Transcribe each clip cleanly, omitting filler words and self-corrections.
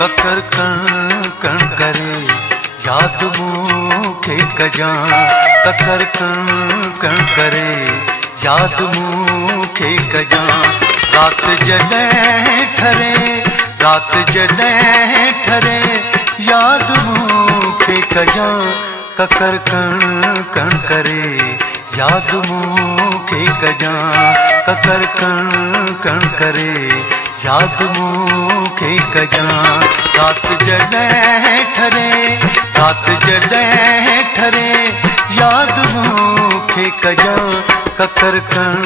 ककर कण कण करे याद मूंखे कजां। ककर कण कण करे याद मूंखे कजां। रात जॾहिं ठरे, रात जॾहिं ठरे याद मूंखे कजां। ककर कण कण करे याद मूंखे कजां। ककर कण कण करे याद मूंखे कजां। रात जॾहिं ठरे, रात जॾहिं ठरे याद मूंखे कजां। ककर कण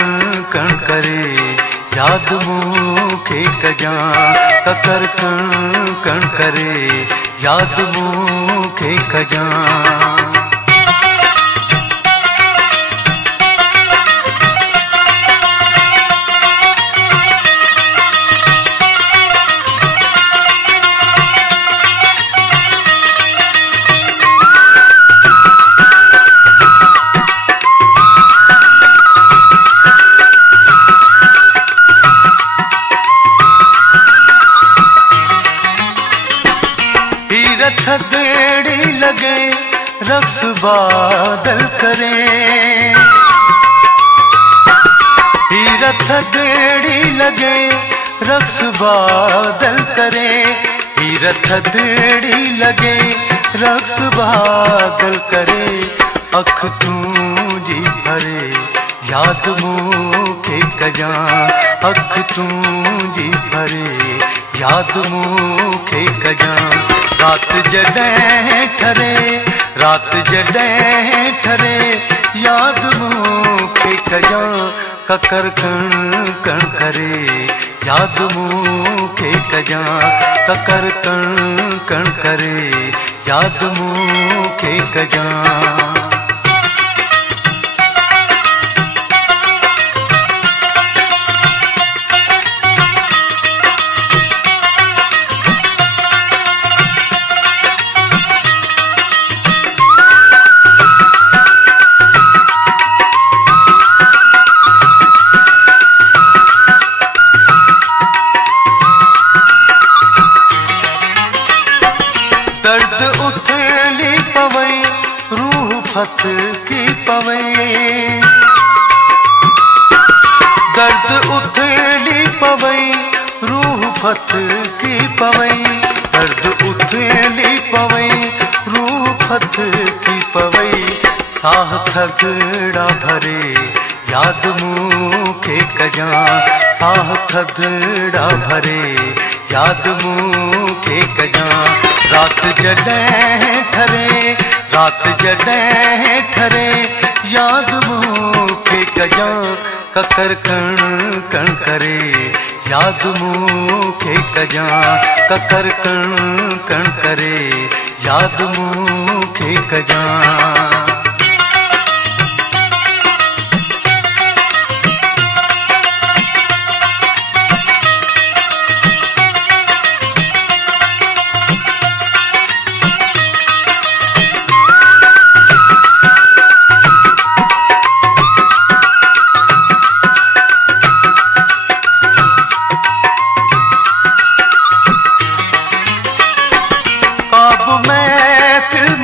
कण करे याद मूंखे कजां। ककर कण कण करे याद मूंखे कजां। थदेड़ी लगे रक्स बादल करे। हीरा थदेड़ी लगे रक्स बादल करे। हीरा थदेड़ी लगे रक्स बादल करे। अख तूंजी भरे याद मूंखे कजां। अख तूंजी भरे याद मूंखे कजां। रात जॾहिं ठरे, रात जॾहिं ठरे याद मूंखे कजां। ककर कण कण करे याद मूंखे कजां। ककर कण कण करे याद मूंखे कजां। दर्द उथली पवई रूह फतकी पवई। दर्द उथली पवई रूह फतकी पवई। दर्द उथली पवई रूह फतकी पवई। साह थगड़ा भरे याद मूंखे कजां। साह थगड़ा भरे याद मूंखे कजां। रात जॾहिं ठरे, रात जॾहिं ठरे याद मूंखे कजां। ककर कण कण करे याद मूंखे कजां। ककर कण कण करे याद मूंखे कजां।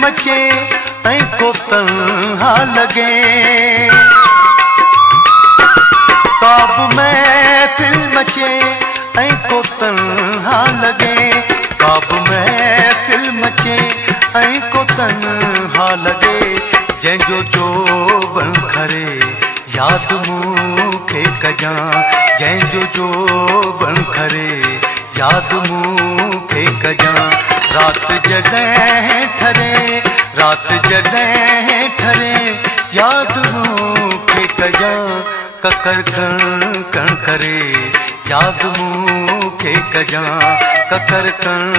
मचे ऐं को तन्हा लगे। काब महफिल मचे ऐं को तन्हा लगे। काब महफिल मचे ऐं को तन्हा लगे। जंहिंजो जोबन खरे याद मूंखे कजां। जंहिंजो जोबन खरे याद मूंखे कजां। रात जॾहिं ठरे, रात जॾहिं ठरे याद मूंखे कजां। ककर कण कण करे याद मूंखे कजां। ककर कण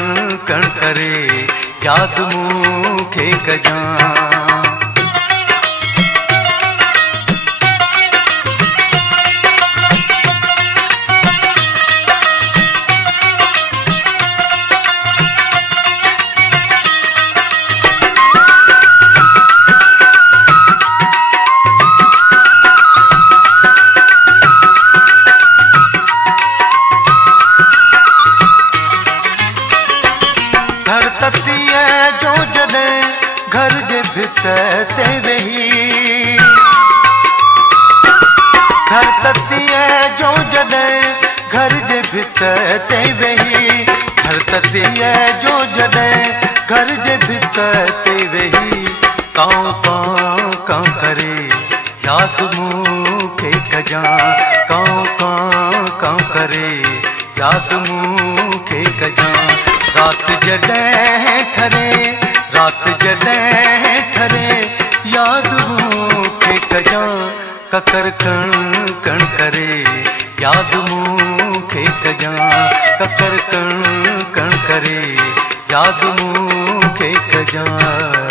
कण करे याद मूंखे कजां। घर ततीअ जो जॾहिं घर जे भितर ते वेही, घर ततीअ जो जॾहिं घर जे भितर ते वेही, काऊं काऊं काऊं करे याद मूंखे कजां, काऊं काऊं काऊं करे याद मूंखे कजां। रात जॾहिं ठरे, रात जॾहिं ठरे याद मूंखे कजां, ककर कण कण करे याद मूंखे कजां, ककर कण कण करे याद मूंखे कजां।